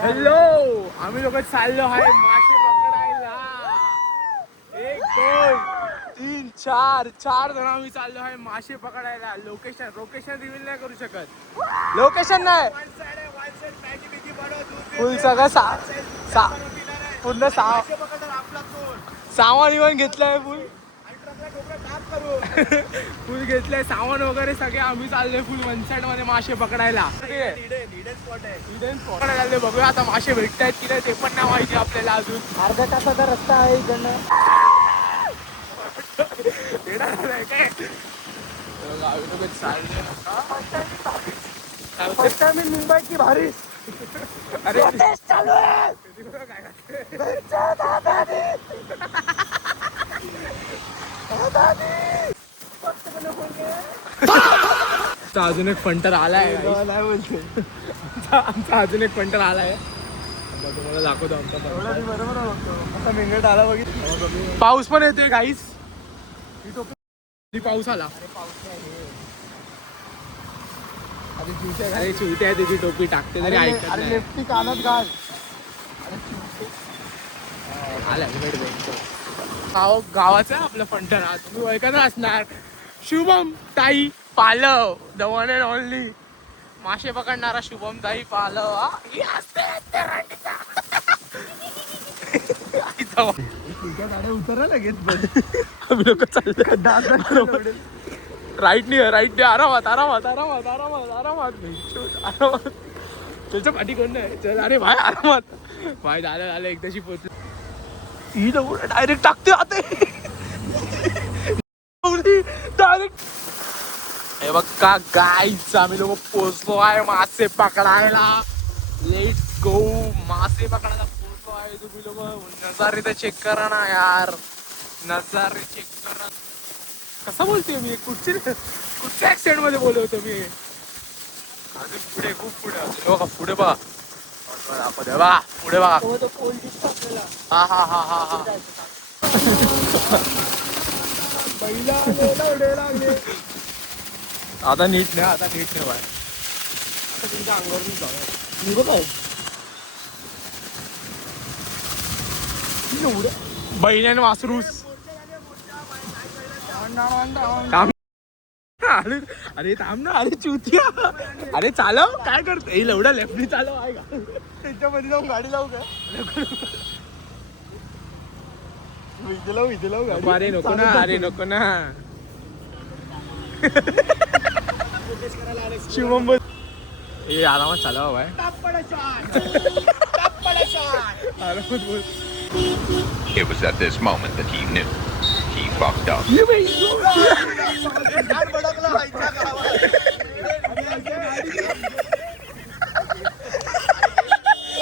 Hello, आम्ही लोक चाललो आहे मासे पकडायला. 1 2 3 4 जण आम्ही चाललो आहे मासे पकडायला. लोकेशन रिव्हील नाही करू शकत. लोकेशन नाही, फुल सगळं पूर्ण सामान इवन घेतलंय. फुल घेतलंय सामान वगैरे सगळे. आम्ही चाललोय फुल वन साइड मध्ये मासे पकडायला. बघूया आता मासे भेटतायत की नाही ते पण नाही माहिती आपल्याला अजून. अर्ध्या तासाचा रस्ता आहे इकडनं. मुंबई की भारी. अरे चालू आहे. अजून एक फंटर आलाय. आमचा अजून एक फंटर आलाय. तुम्हाला दाखवतो आमचा. बरोबर आला बघितलं. पाऊस पण येतोय गाईस. पाऊस आला. अरे चिवटे आहे त्याची टोपी टाकते तरी ऐकत नाही. लेफ्टी कानात घाल. गावाचं आपलं फंटर. तुम्ही ओळखत असणार शुभम ताई पालव, द वन अँड ओनली मासे पकडणारा शुभम ताई पालव. उतरा लगेच. आम्ही लोक चाललो राईट नाही आरामात. त्याच्या पाठी कोण नाही. चल अरे भाई आरामात. भाई झालं एकदाशी पोहोचलो. ही डायरेक्ट टाकते आते. डायरेक्ट हे बघा गाईच, आम्ही लोक पोहोचलो आहे मासे पकडायला. Let's go. मासे पकडायला पोहोचलो आहे. तुम्ही लोक नजारे तर चेक करा ना यार. नजारे चेक करा. कसा बोलतोय मी? कुठच्या ऍक्सेंट मध्ये बोलवतो मी? अजून पुढे, खूप पुढे. बघा पुढे बघा. पुढे बघा. हा. आता नीट नाही बाय. तुमच्या अंगावरून जाऊ. बहिण्याने वासरूस. अरे थांब ना. अरे चुतिया. अरे चालव. काय करते एवढा लेफ्टनी चालव आहे का? त्याच्यामध्ये जाऊन गाडी लावू का? इथे लावू गाडी. अरे नको ना. शिवम बोल. ए आरामात चालवा बाय. आरामात बोल. It was at this moment that he knew he fucked up.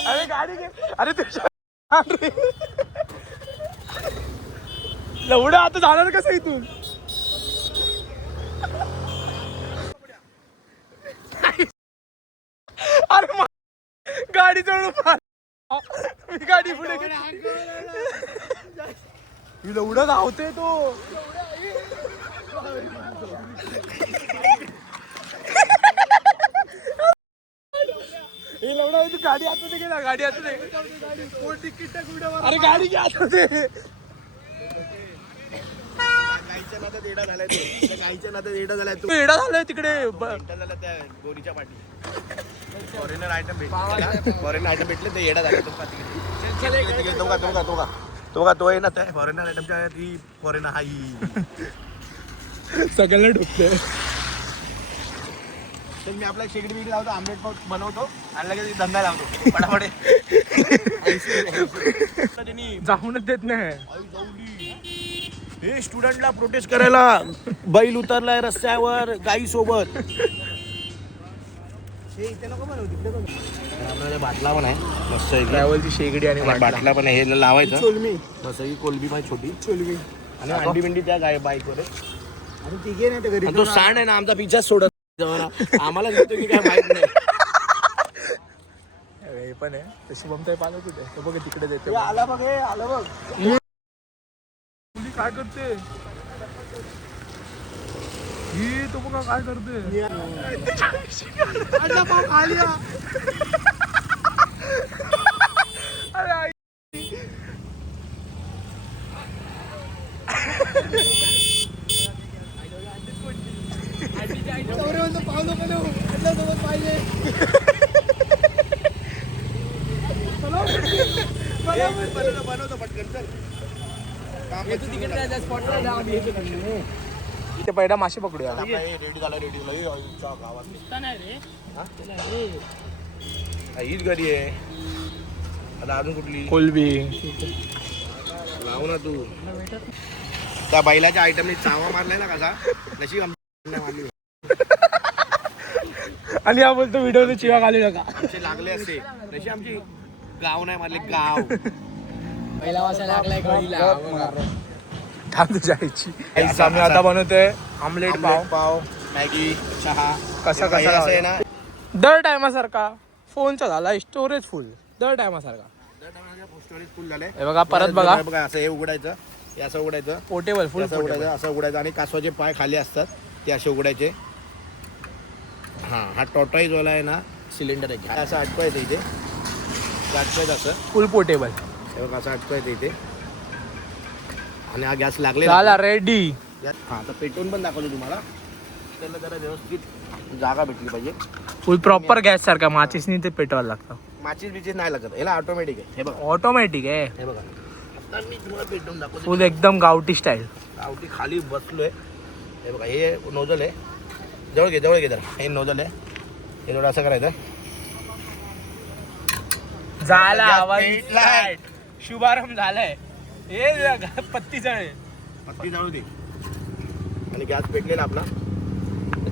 अरे गाडी घे. अरे लवडा आता जाणार कसं इथून? अरे गाडी चढून मी गाडी पुढे लवडा धावते तो. लवडा तू गाडी आता दे गेला. गाडी आता दे. अरे गाडी घ्या आता दे. गाईच्या नादात एडा झालाय. तू एडा झालाय तिकडे. त्या गोरीच्या पाठी फॉरेनर आयटम भेटले ते एडा झाला. तो आहे ना त्या फॉरेनर आयटमच्या ती फॉरेनर हाई सगळ्यांना ढुकते. तर मी आपला शेगडी बिगडी लावतो. आंबेट पाऊस बनवतो आणि लगेच धंदा लावतो फटाफट. जाऊनच देत नाही. हे स्टुडंटला प्रोटेस्ट करायला बैल उतरलाय रस्त्यावर गाई सोबत. आपल्याला बाटला पण आहे मस्त. ट्रॅव्हलची शेगडी आणि बाटला पण आहे. हे लावायचं मस्त. ही कोलबी माझी छोटी चोलबी आणि अंडी बिंडी त्या गाय बाईकवर आहे. आणि तिघे नाही घरी. तो सांड आहे ना आमचा पिझ्झा सोडत आम्हाला घेतो की काय माहित नाही. हे पण आहे. तशी बमताई पालक कुठे तो बघ तिकडे देते. आला बघ. काय करते ही? तो बघा काय करते. बनवतो पटकन चल. काम इथे पहिला मासे पकडूया. रेडी झाला रेडी झाला गावात हीच घरी आहे. आता अजून कुठली कोलबी लावू ना तू. त्या बैलाच्या आयटमने चावा मारलाय ना कसा नशीब आमची मारली. आणि हा बोलतो व्हिडिओ चिवा घालू नका. आमचे लागले असते नशीब आमची गाव नाही मारले गाव. पहिला वासा लागलाय गळीला. थांब तुझ्या आईची. आम्ही आता बनवतोय आमलेट पाव मॅगी चहा. कसा हे असं आहे ना दर टायमासारखा फोनचा झाला स्टोरेज फुल दर टायमासारखा. स्टोरेज फुल झालंय. हे बघा परत बघा असं हे उघडायचं हे असं उघडायचं पोर्टेबल फुल असं उघडायचं असं उघडायचं आणि कासवाचे पाय खाली असतात ते असे उघडायचे. हा टॉटॉईज वाला आहे ना सिलेंडर आहे. हा असं अटकवायचं इथे अटकवायचं असं फुल पोर्टेबल. हे बघा असं अटकवायचं इथे आणि हा गॅस लागले झाला रेडी. हा आता पेटवून पण दाखवलं तुम्हाला. त्याला जरा व्यवस्थित जागा भेटली पाहिजे. फुल प्रॉपर गॅस सारखा माचीसनी ते पेटवायला लागतं. माचीस बिचीस नाही लागत याला ऑटोमॅटिक आहे. हे बघा ऑटोमॅटिक आहे. हे बघा आता मी तुम्हाला पेटवून दाखवतो. फुल एकदम गावठी स्टाईल. गावठी खाली बसलोय. हे बघा हे नोजल आहे. जवळ घे जरा. हे नोजल आहे. हे थोडं असं करायचं. झाला पेटलाय. शुभारंभ झालाय. हे पत्ती जळे पत्ती जाळू दे आणि गॅस पेटलेला आपला.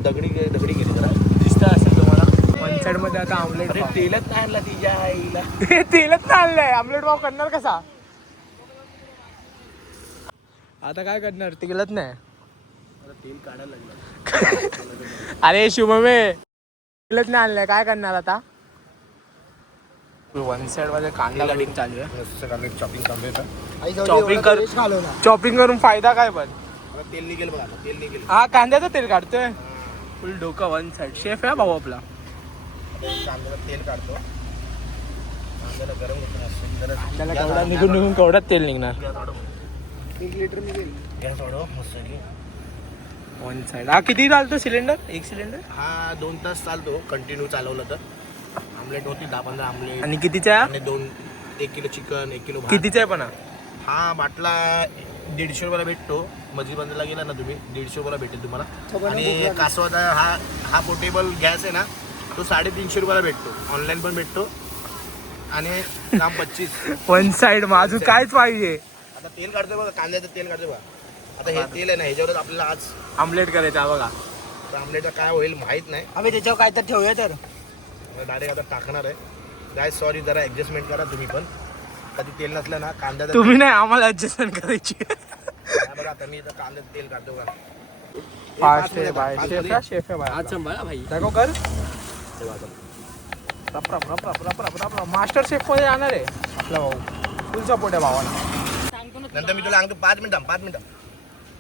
दगडी गेली जरा दिसत असेल तुम्हाला. वन साइड मध्ये आता आमलेट अरे तेलच नाही आणला तिच्या आईला. तेलच नाही आणलंय. आमलेट पाव करणार कसा आता काय करणार तेलच नाही. तेल काढायला लागलं. अरे शुभमे तेलच नाही आणलंय काय करणार आता. वन साइड मध्ये कांदा कटिंग चालू आहे. मस्त कांदा चॉपिंग चालू आहे. चॉपिंग करून फायदा काय पण. आता तेल निघेल बघा आता तेल निघेल. हा कांद्याचं तेल काढतोय फुल डोका वन साइड. शेफ आहे भाऊ आपला. कांद्याला तेल काढतो. कांद्याला गरम होतं. कांद्याला निघून केवढ्यात तेल निघणार. 1 लिटर निघेल. गॅस वाढव मस्त. One side. हा किती चालतो सिलेंडर. एक सिलेंडर हा 2 तास चालतो कंटिन्यू चालवलं तर. आमलेट होती 10-15 आमलेट. आणि कितीच्या आणि 1 किलो चिकन 1 किलो भात. कितीचा आहे पण हा बाटला 150 रुपयाला भेटतो. मजी बंदला गेला ना तुम्ही 150 रुपयाला भेटेल तुम्हाला. आणि कासवाचा हा पोर्टेबल गॅस आहे ना तो 350 रुपयाला भेटतो. ऑनलाईन पण भेटतो आणि दाम 25. वन साइड माझू कायच पाहिजे. आता तेल काढतोय बघा कांद्याचं तेल काढतोय बघा. आता हे तेल आहे ना ह्याच्यावरच आपल्याला आज आमलेट करायचा बघा. आमलेटचा काय होईल माहित नाही. आम्ही त्याच्यावर काय तर ठेवूया तर डायरेक्ट आता टाकणार आहे. काय सॉरी जरा ऍडजस्टमेंट करा तुम्ही पण. कधी तेल नसलं ना कांद्याचं तुम्ही नाही आम्हाला ऍडजस्टमेंट करायची. बघा आता मी कांद्याचं तेल काढतो का. फास्ट आहे बाय. शेफ आहे आज सांभाळा भाई. दाखव कर. मास्टर शेफ मध्ये जाणार आहे आपला भाऊ. फुल सपोर्ट आहे भावाला. नंतर मी तुला सांगतो 5 मिनिटं.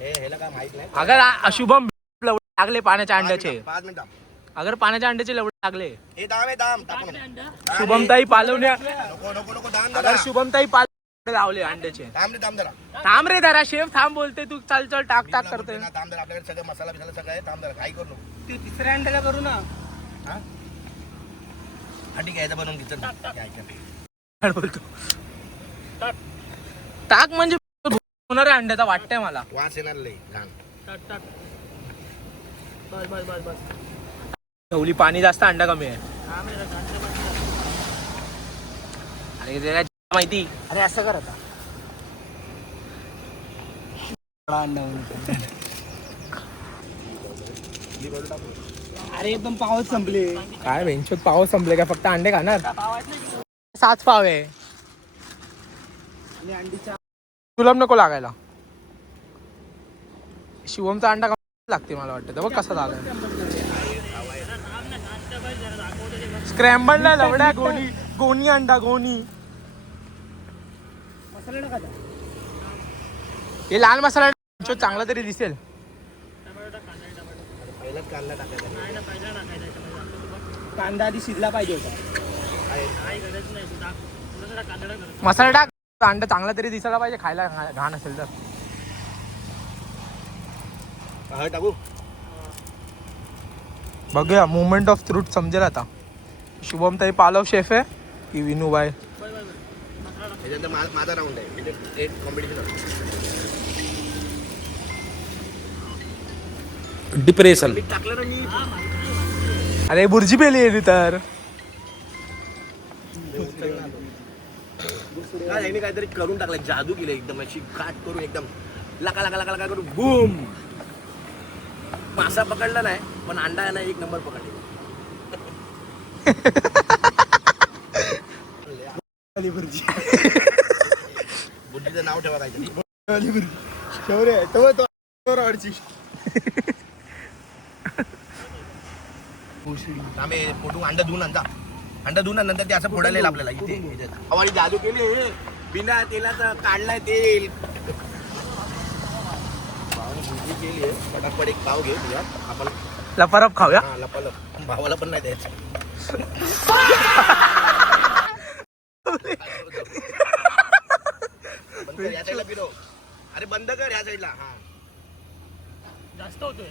हे ह्याला काय माहित नाही. अगर शुभम लागले पाण्याच्या अंड्याचे. 5 मिनिटं. अगर पाण्याच्या अंड्याचे लवडे लागले. हे दाम टाकू नको. शुभमताई पालवण्या. नको दाम अगर शुभमताई पालवणे लावले अंड्याचे. दाम जरा. थांब रे जरा शेफ थांब बोलते तू. चल टाक करते. दाम जरा आपल्याकडे सगळं मसाला बिसाला सगळं आहे. दाम जरा काही करू नको. ते तिसऱ्या अंड्याला करू ना. हा ठीक आहे याचं बनवून घ्यायचं. बोलतो टाक म्हणजे होणार आहे अंड्याचा वाटतंय मला. वास येणार लई घाण. बस. ठेवली पाणी जास्त अंडा कमी आहे. अरे त्याला माहिती. अरे असं कर आता. अरे पण पावच संपले. काय बेंचोत पाव संपले का फक्त अंडे खाणार. 7 पाव आहे. आणि अंडीच्या तुला नको लागायला. शिवमचा अंडा लागते मला वाटतं. बघ कसा झाला. स्क्रॅम्बल नाही लवड्या गोनी अंडा गोनी. मसाला टाका. हे लाल मसाला चांगला तरी दिसेल. पहिलाच कांदा टाकायचा. कांदा आधी शिजला पाहिजे होता. मसाला टाक. अंडा चांगला तरी दिसायला पाहिजे खायला घाण असेल तर. हा टाकू. बघूया मुवमेंट ऑफ ट्रूथ समजेल आता. शुभमताई पालव शेफ आहे की विनूबाई. त्याच्यानंतर माझा राऊंड आहे म्हणजे एक कॉम्पिटिशन डिप्रेशन. मी टाकलं ना मी. अरे बुर्जी पेली तर याने काहीतरी करून टाकलं, जादू केलं एकदम अशी काट करून एकदम लका लका लका लका करून बूम. मासा पकडला नाही पण अंडा आहे ना एक नंबर पकडले. बुद्धीचं नाव ठेवा काहीतरी. आम्ही फोटो अंडा धुवून नंतर ते असं फोडायला येईल आपल्याला इथे हवाली जादू केली बिना तेलाचं काढलाय तेल. भावाने केली आहे पटापट एक पाव घे तुझ्या आपण लपारप खाऊया. हा लपालप भावाला पण नाही द्यायचं. बंद कर, या साईडला फिरव. अरे बंद कर या साईडला. हा जास्त होतोय.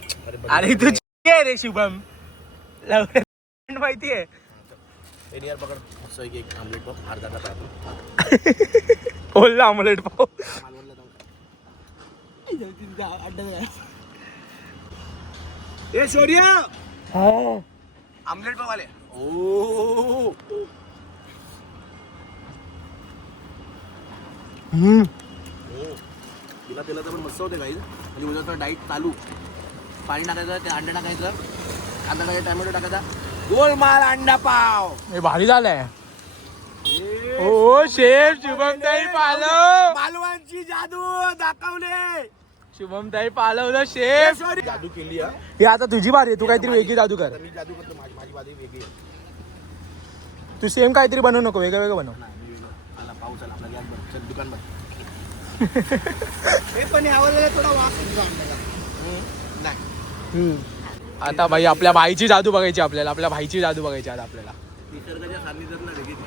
अरे तू आहे रे शुभम, माहितीये. एरियर पकड असं एक आमलेट पाव अर्धा का पाव. ओला ऑमलेट पाव. ए शौर्य आमलेट पाव आले. ओ तिला तेलाचं पण मस्त होते काही म्हणजे उद्याचा डाईट चालू. पाणी टाकायचं ते अंडा टाकायचं कांदा टाकायचा टॅमॅटो टाकायचा गोलमाल अंडा पाव. हे भारी झालंय. ओ शेफ शुभम ताई पालव. मालवांची जादू दाखवले. शुभम ताई पालवलं शेफ. जादू केली हा. हे आता तुझी बारी आहे, तू काहीतरी वेगळी जादू कर. मी जादू करतो माझी बारी वेगळी आहे. तू सेम काहीतरी बनवू नको, वेगळं वेगळं बनव. आला पाऊस आला आपला गॅस बंद चल दुकान बंद. हे पण यावं थोडा वास नाही. आता भाई आपल्या भाईची जादू बघायची आपल्याला. आपल्या भाईची जादू बघायची आता आपल्याला. निसर्गाच्या सान्निध्यात ना लगेच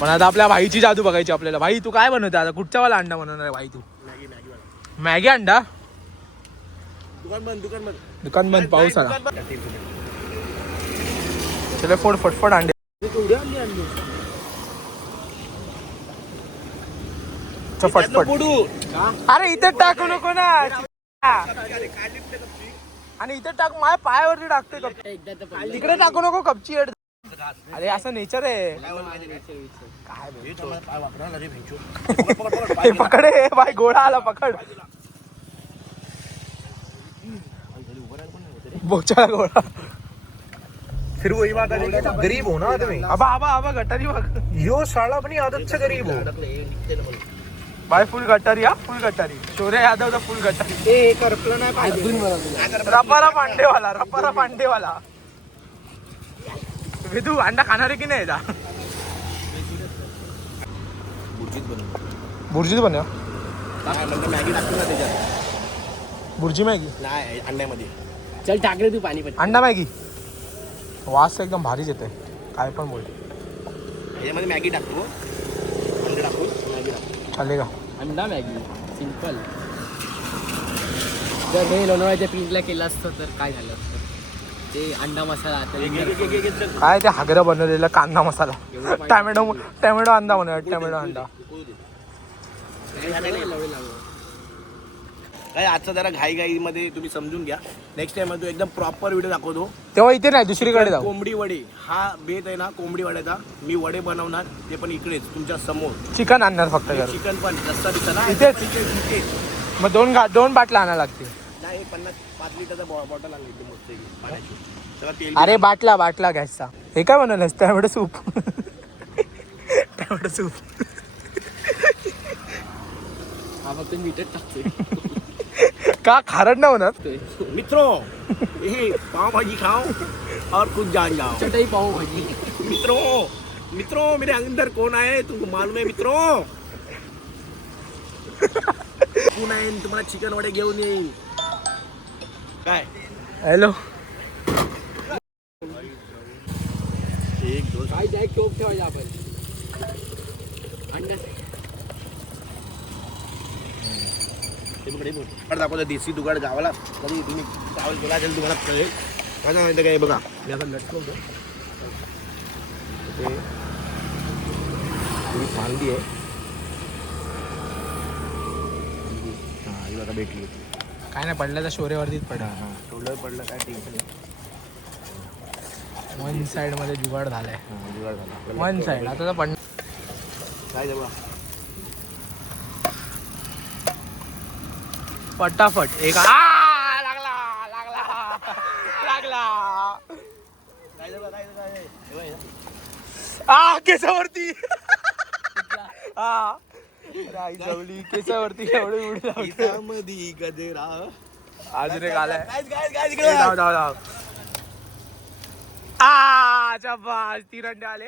पण आता आपल्या भाईची जादू बघायची आपल्याला. भाई तू काय बनवते आता? कुठच्या वाला अंडा बनवणार आहे भाई तू? मॅगी वाला. मॅगी अंडा. दुकान बंद दुकान बंद, पाऊस आला. दुकान बंद. चले फोड फटफट अंडे. फटफट. अरे इथे टाकू नको ना. आणि इथे टाक, माझ्या पायावरती टाकते कप. तिकडे टाकू नको कपची. अरे असं नेचर आहे. काय पकड हे भाई, गोळा आला पकड. बोचाळा गोळा. फिर वही बात आ जाएगी, गरीब हो ना आदमी. आबा आबा आबा गटारी बघ. यो साला अपनी आदत से गरीब हो. भाई फुल गटारी. हा फुल गटारी. शौर्य यादव दा फुल गटारी. रपारा पांडेवाला. रपारा पांडेवाला. तू अंडा खाणार आहे की नाही? बुर्जीत बनव. मॅगी टाकतो ना त्याच्यात. बुर्जी मॅगी नाही अंड्यामध्ये. चल टाक रे तू पाणी पण. अंडा मॅगी. वास एकदम भारीच येते. काय पण बोल. याच्यामध्ये मॅगी टाकतो. अंडे टाकून मॅगी टाकतो. चालेल का? अंडा मॅगी सिंपल. जर हे लोणावळ्याच्या प्रिंटला केलं असतं तर काय झालं असतं? ते अंडा मसाला काय ते हागरं बनवलेलं कांदा मसाला. टॅमॅटो अंडा बनव. टॅमॅटो अंडा. काय आजचा जरा घाई मध्ये तुम्ही समजून घ्या. नेक्स्ट टाइम तू एकदम प्रॉपर व्हिडिओ दाखवतो. तेव्हा इथे नाही, दुसरीकडे जाऊ. कोंबडी वडे हा बेत आहे ना कोंबडी वड्याचा. मी वडे बनवणार ते पण इकडेच तुमच्या समोर. चिकन आणणार फक्त घरी. चिकन पण रस्ता दिसता ना इथेच. मग दोन बाटला आणायला लागतील. नाही 5 लिटरचा बॉटल आणली एकदम मस्त पाण्याची. तेव्हा तेल अरे बाटला घ्यायचा. हे काय बनवलंस? Tomato soup. Tomato soup. हा फक्त मीठच टाकतोय. का खारट नाही होणार? मित्रों ये पाव भाजी खाओ और कुछ जान जाओ. चटई पाव भाजी. मित्रों मेरे अंदर कौन आए तुमको मालूम है मित्रों? कोण आहे तुम्हाला चिकन वडे घेऊन येईल. काय हॅलो. एक दोन काय जाय टोप ठेवायचा आपण. अंडा दाखवलं देशी दुकान गावाला. कधी तुम्ही ट्रॅव्हल केला असेल तुम्हाला कळेल. माझं माहिती काय बघा मी आता लटकवतो. तुम्ही फांदी आहे भेटली. काय नाही पडलं तर शोरेवरतीच पडला. शोल्डर पडलं काय टेन्शन नाही. वन साइड मध्ये जुगाड झालाय. जुगाड झाला आपल्याला. वन साइड आता तर पड काय देवा फटाफट एक लागला लागला लागला काय देवा काय केसावरती राई जवली केसावरती एवढी उडी लावली. मधी गजरा अजून एक आलाय. काय धाव धाव धाव. चपास 3 अंडे आले.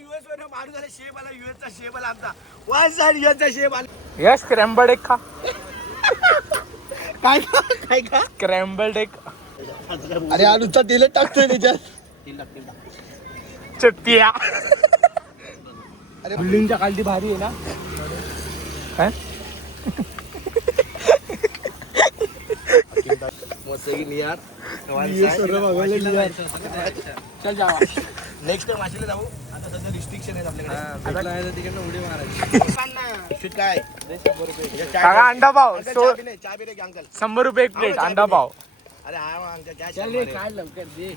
युएस वर माणूस आला शेप आला युएसचा शेप आला आमचा वन साइड युएसचा शेप आला. यस स्क्रॅम्बल्ड एग खा. काय का स्क्रॅम्बल्ड एग. अरे आलूचा तेल टाकतोय त्याच्यात. चत्तिया. अरे बिल्डिंगच्या खालती भारी आहे ना. काय मस्त की नियार चल जावा. नेक्स्ट टाइम वाशीला जाऊ. आता सध्या रिस्ट्रिक्शन आहेत आपल्याकडे. तिकडनं उडी मारायची. शिट काय काका अंडा पाव चहा पिणे अंकल 100 रुपये एक प्लेट अंडा पाव. अरे हा अंकल क्या चल रे काढ लवकर दे.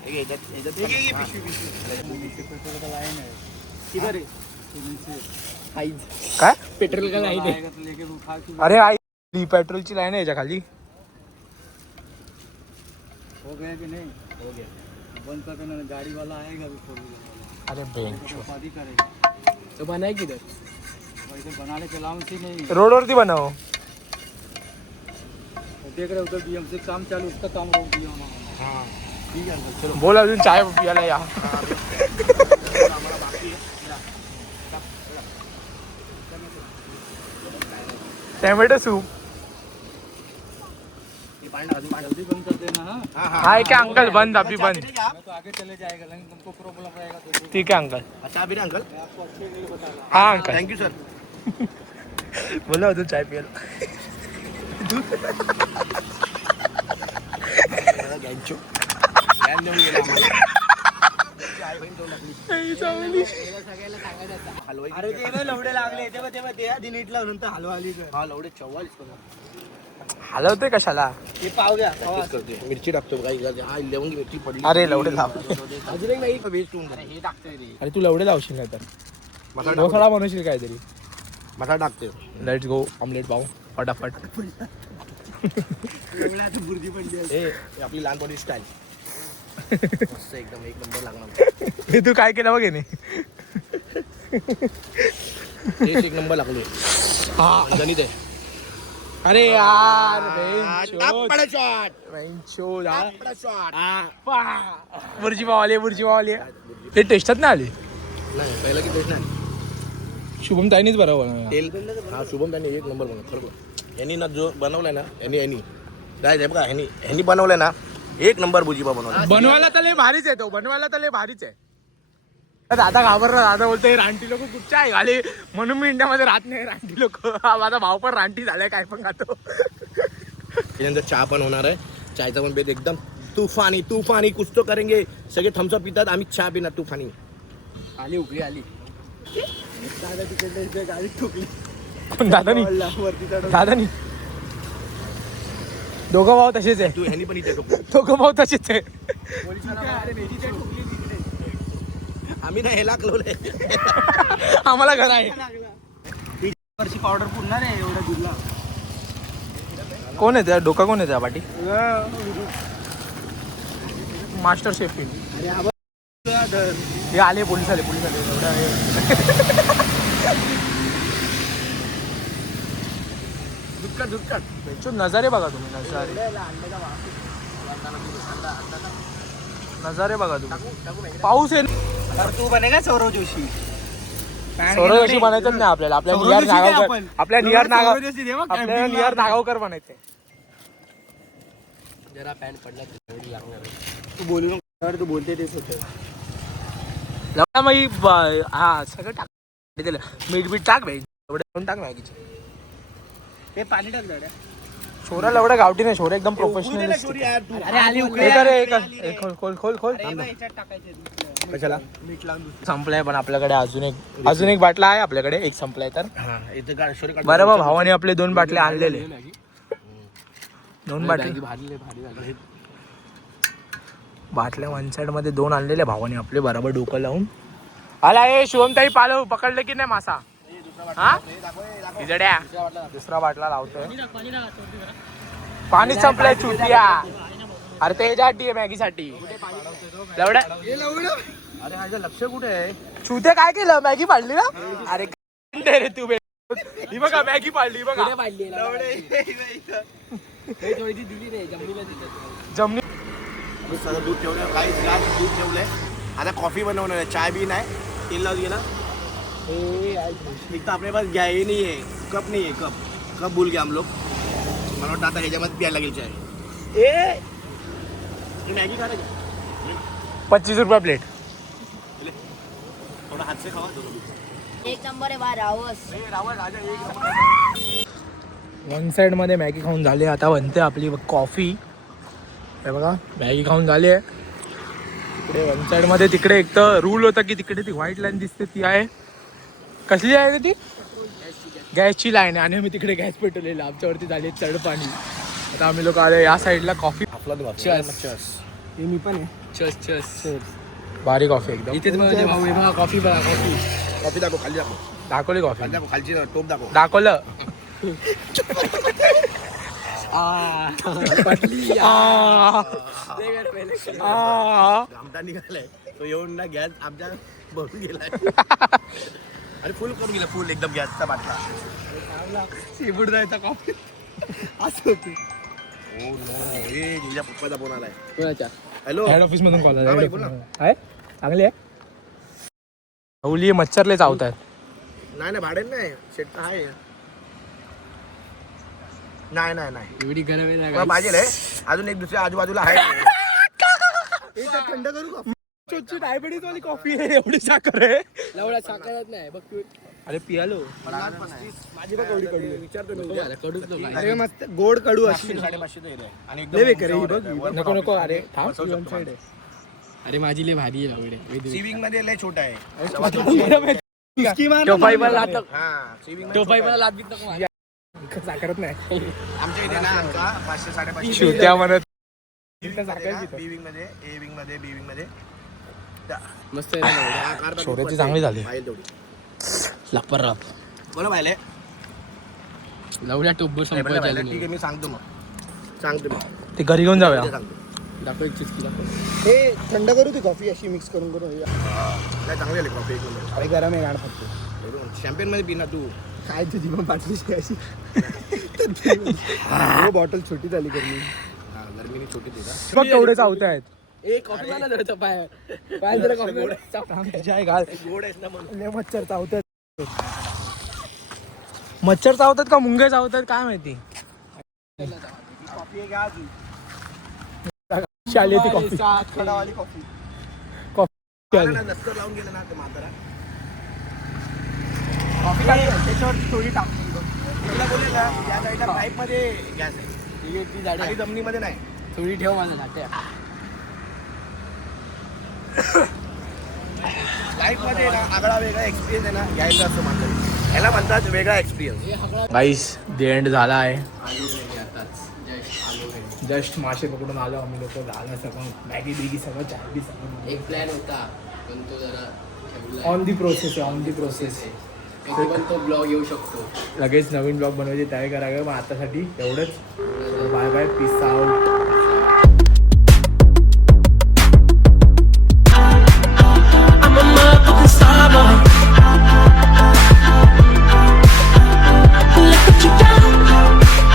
काय पेट्रोल का लाईन आहे. अरे आई पेट्रोलची लाईन आहे याच्या खाली. हो गया कि नहीं हो गया. बंद कर देना गाड़ी वाला आएगा अभी 4 व्हीलर वाला. अरे बेंच शादी करेगा तो बनाए किधर वैसे बनाने के अलाउंस ही नहीं है. रोडवरती बनव. देख रहे हो उधर बीएमसी काम चालू उसका काम रोक दिया उन्होंने. ठीक आहे अंकल चलो. बोल अजून चाय पियाला या. Tomato soup. जल्दी बंद कर देना. हाँ हाय क्या अंकल बंद अभी बंद. मैं तो आगे चले जाएगा लेकिन तुमको प्रॉब्लम रहेगा तो ठीक है अंकल. चहा पिणे अंकल. मैं आपको अच्छे के लिए बता रहा हाँ अंकल. Thank you sir. बोला अजून चाय पियाला. गॅंचो गॅन देऊन गेला आम्हाला. आई बहीण दोन लागली. सगळ्याला सांगायचं. हलवाई अरे ते बघ लवडे लागले ते बघ ते आधी नीट लावून नंतर हलवा आली कर. हा लवडे 44 करून हलवते कशाला. हे पाव घ्या करते. मिरची टाकतो काही हा लवंगी मिरची पडली. अरे लवडे लाव. अजून एक नाही वेस्ट होऊन जाईल. हे टाकतोय रे. अरे तू लवडे लावशील नाही तर मसाला डोसाळा बनवशील काहीतरी. मसाला टाकते. लेट्स गो ऑमलेट पाव फटाफट. बुर्जी पडली. हे आपली लहानपणी स्टाईल मस्त एकदम एक नंबर लागणार. हे तू काय केलं बघ नाही. टेस्ट एक नंबर लागले. गणित आहे. अरे यार बुर्जी पाव आले बुर्जी पाव आले. हे टेस्टात नाही आले. नाही पहिला की टेस्ट नाही. शुभम ताईनीच बरोबर बनवला. तेल हा शुभम त्यांनी एक नंबर बनव खरोखर. यांनी ना जो बनवलाय ना यांनी काय आहे बघा ह्यांनी बनवलंय ना एक नंबर बुजीबा बनवला. बनवायला तर लय भारीच आहे तो. बनवायला तर लय भारीच आहे. दादा घाबरला. दादा बोलतोय रानटी लोक कुठच्या आहे आले म्हणून मी इंडियामध्ये राहत नाही. रानटी लोक. माझा भाव पण रानटी झालाय काय पण खातो. त्यानंतर चहा पण होणार आहे. चायचा पण बेत एकदम तुफानी तुफानी कुछ तो करेंगे. सगळे थम्सअप पितात आम्ही चहा पिणार तुफानी. आली उकळी आली. दादा तिकडे गाडी ठोकली. पण दादानी दादानी दोघं भाऊ तसेच आहे. तू ह्यांनी पण इथे ठोकतो. दोघं भाऊ तसेच आहे. आम्ही ना हे लागलोय. आम्हाला घर आहे. वरची पावडर पुरणार आहे एवढ्या दूरला. कोण आहे त्या डोका कोण आहे त्या पाठी. Master chef. हे आले पोलीस आले पोलीस आले. एवढा दुक्कट नजारे बघा तुम्ही. नजारे बघा तुम्ही. पाऊस आहे. तू बनेगा सौरव जोशी. सौरव जोशी बनायचंच नाही आपल्याला. आपल्या निहार नागावकर. आपल्या निहार नागावकर बनायचंय. जरा पॅन्ट पडला लागणार. तू बोलू नको. तू बोलते तेच होतं. हा सगळं टाक. मीठ बीठ टाक भाई. एवढं टाक मॅगीचे. हे पाणी टाक दादा. शोरा एवढा गावठी नाही. शोरा एकदम प्रोफेशनल. अरे आली उकळी. खोल याच्यात टाकायचे. कशाला संपलाय पण आपल्याकडे अजून एक बाटला आहे आपल्याकडे. एक संपलाय तर हा इथे बरोबर भावाने आपले 2 बाटले आणलेले. 2 बाटल्या भारी झाली. बाटल्या वन साइड मध्ये 2 आणलेल्या भावाने आपले बरोबर डोकं लावून. आला ए शिवमताई पालव पकडलं की नाही मासा? हा इजड्या दुसरा बाटला लावतोय. पाणी संपलंय चुटिया. अरे ते ह्याच्यासाठी मॅगी साठी लवड्या. अरे माझं लक्ष कुठे आहे? चुते काय केलं? मॅगी पाडली ना? अरे काय रे तू ही बघा मॅगी पाडली बघा. दिली रे जमनीला जमनी सगळं दूध ठेवलं, काही ग्लास दूध ठेवलंय. आता कॉफी बनवणार आहे, चाय बी नाही. तेल लावून गेला एक तर आपल्या पास घ्या हे नाही आहे, कप नाही आहे. कप भूल गया हम लोग. मला वाटतं आता ह्याच्यामध्ये प्यायला लागेल चाय. हे मॅगी खा ना. 25 रुपये प्लेट. थोडा हात से खावा. एक नंबर आहे बा रावस. वन साइड मध्ये मॅगी खाऊन झाली. आता बनते आपली कॉफी. हे बघा मॅगी खाऊन झाली आहे. तिकडे वन साइड मध्ये तिकडे एक तर रूल होता की तिकडे ती व्हाईट लाईन दिसते ती आहे. कसली आहे रे ती? गॅसची लाईन आहे. आणि आम्ही तिकडे गॅस पेटवलेला. आमच्यावरती झाली चढ पाणी. आता आम्ही लोक आले या साईडला कॉफी. हे मी पण आहे. चस भारी कॉफी एकदम. इथेच भाऊ कॉफी बघा कॉफी. कॉफी दाखव, खाली दाखव. दाखवली कॉफी. खाली दाखव, खालची टोप दाखव. दाखवलं. घामटा निघालाय तो येऊन ना गॅस आमच्या भरून गेलाय. अरे फुल करून गेला, फुल एकदम गॅसचा बाटला. सीफूड जायचा कॉफी असं होते. ओ नो, ए तुझ्या पप्पाचा फोन आलाय. कोणाच्या? हॅलो. हेड ऑफिस मधून कॉल हा भाई, बोल ना. आहे. चांगली आहे. अवली मच्छरले चावतात. नाही भाडे नाही, शेट तर आहे. नाही एवढी गरम आहे ना मला पाहिजे रे. अजून एक दुसऱ्या आजूबाजूला आहे. थंड करू का? डायबिटीज वाली कॉफी आहे. एवढी साखर आहे. एवढा साखरच नाही बघ तू. अरे पियालो. माझी बघ एवढी कडू आहे. विचारतो मी. कडूच नको. अरे मस्त गोड कडू अशी. 500-550 चा एरिया आहे. आणि लय एकदम बेकार आहे ही बघ. नको नको. अरे थांब. बसवू शकतो साईड आहे. अरे माझी लय भारी आहे एवढे. सिविंग मध्ये लय छोटा आहे. टोपाई पण लात. हा सिविंग टोपाई मला लाद बीत नको. साखरत नाही. आमच्या इथे ना आमचा 500-550 शिवत्या म्हणत. बी विंग मध्ये, ए विंग मध्ये, बी विंग मध्ये. मस्त आहे ना. शोरेची चांगली झाली. लपर राप. बोला भाईले. लवड्या टोब्बर ठीक संपवायच्या आहे मी सांगतो मग. ते घरी घेऊन जाऊया. दाखव एक चिचकी दाखव. हे थंड करू ती कॉफी अशी मिक्स करून नाही चांगली आली कॉफी. अरे गरम आहे गाड फक्त. शॅम्पेन मध्ये पिना तू. काय तुझी पण पाटलीची अशी बॉटल छोटी झाली करणी. हा गरमीने छोटी देता. बघ केवढे चावते आहेत. ए कॉफी मला धरतो पाय. पाय जरा कॉफी गोड आहेस ना म्हणून. लय मच्छर चावतात. मच्छर चावतात का मुंगे चावतात काय माहिती. कॉफी घ्या अजून. शाली ती कॉफी. खडावाली कॉफी. कॉफी आली. नस्तर लावून गेलं ना ते म्हातारा. त्याच्यावर थोडी टाकतो. तुला बोलेल ना या साईडला पाईप मध्ये गॅस आहे. ती झाडी आणि जमिनीमध्ये नाही. थोडी ठेव माझ्या नाट्या. लाईफ मध्ये ना आगळा वेगळा एक्सपिरियन्स आहे ना घ्यायचा असतो म्हातारा. ह्याला म्हणतात वेगळा एक्सपिरियन्स. गाईस द एंड झाला आहे. आलू घरी आताच. आलू घरी. जस्ट मासे पकडून आलो आम्ही लोक. झालं सगळं मॅगी बिगी सगळं चाय बी सगळं. एक प्लॅन होता पण तो जरा ठेवला. ऑन दी प्रोसेस आहे. On the process. कधी पण तो ब्लॉग येऊ शकतो. लगेच नवीन ब्लॉग बनवायची तयारी करायला. मग आतासाठी एवढंच. Bye bye. Peace out.